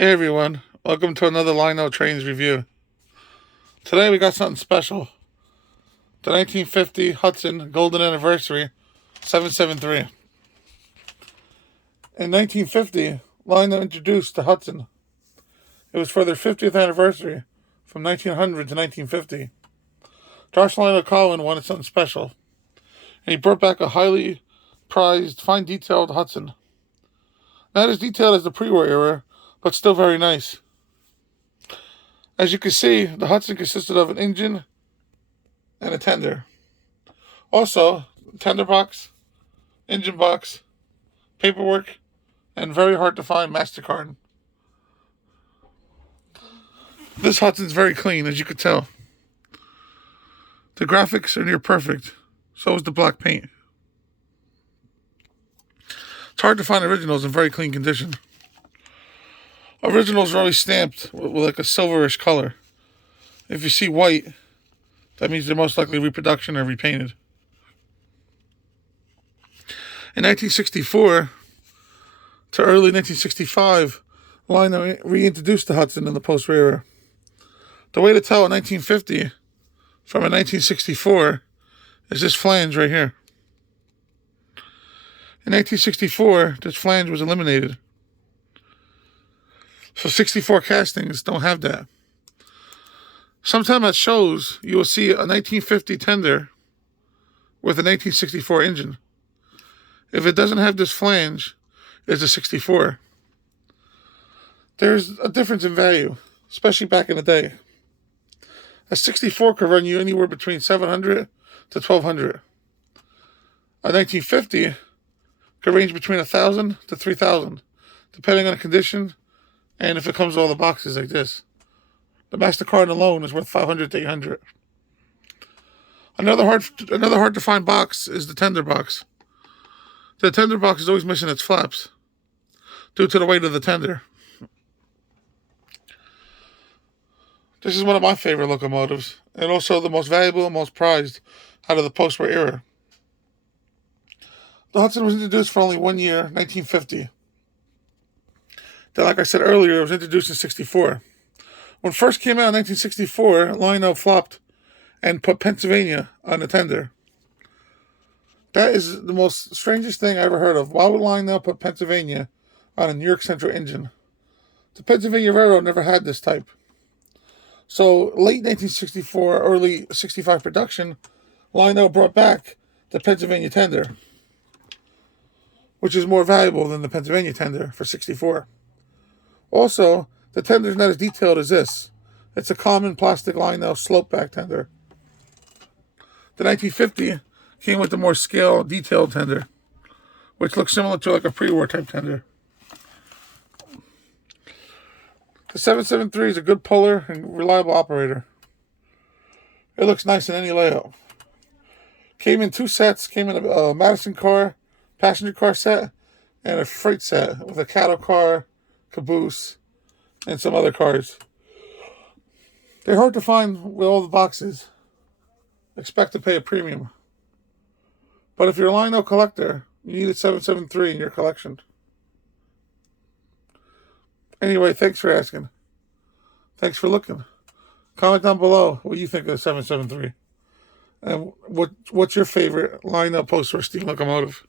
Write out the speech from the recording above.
Hey everyone, welcome to another Lionel Trains review. Today we got something special. The 1950 Hudson Golden Anniversary 773. In 1950, Lionel introduced the Hudson. It was for their 50th anniversary from 1900 to 1950. Josh Lionel Colin wanted something special, and he brought back a highly prized, fine detailed Hudson. Not as detailed as the pre-war era, but still very nice. As you can see, the Hudson consisted of an engine and a tender. Also, tender box, engine box, paperwork, and very hard to find MasterCard. This Hudson's very clean, as you could tell. The graphics are near perfect. So is the black paint. It's hard to find originals in very clean condition. Originals are always stamped with like a silverish color. If you see white, that means they're most likely reproduction or repainted. In 1964 to early 1965, Lionel reintroduced the Hudson in the post-war era. The way to tell a 1950 from a 1964 is this flange right here. In 1964, this flange was eliminated. So 64 castings don't have that. Sometime at shows, you will see a 1950 tender with a 1964 engine. If it doesn't have this flange, it's a 64. There's a difference in value, especially back in the day. A 64 could run you anywhere between $700 to $1,200. A 1950 could range between $1,000 to $3,000, depending on the condition. And if it comes with all the boxes like this, the MasterCard alone is worth $500 to $800. Another hard to find box is the tender box. The tender box is always missing its flaps due to the weight of the tender. This is one of my favorite locomotives, and also the most valuable and most prized out of the post-war era. The Hudson was introduced for only 1 year, 1950. That, like I said earlier, it was introduced in 64. When it first came out in 1964, Lionel flopped and put Pennsylvania on the tender. That is the most strangest thing I ever heard of. Why would Lionel put Pennsylvania on a New York Central engine? The Pennsylvania Railroad never had this type. So, late 1964, early 65 production, Lionel brought back the Pennsylvania tender, which is more valuable than the Pennsylvania tender for 64. Also, the tender is not as detailed as this. It's a common plastic Lionel slope back tender. The 1950 came with the more scale detailed tender, which looks similar to like a pre-war type tender. The 773 is a good puller and reliable operator. It looks nice in any layout. Came in 2 sets. Came in a Madison car, passenger car set, and a freight set with a cattle car, caboose, and some other cars. They're hard to find with all the boxes. Expect to pay a premium. But if you're a Lionel collector, you need a 773 in your collection. Anyway, thanks for asking. Thanks for looking. Comment down below what you think of the 773. And what's your favorite Lionel post-war steam locomotive?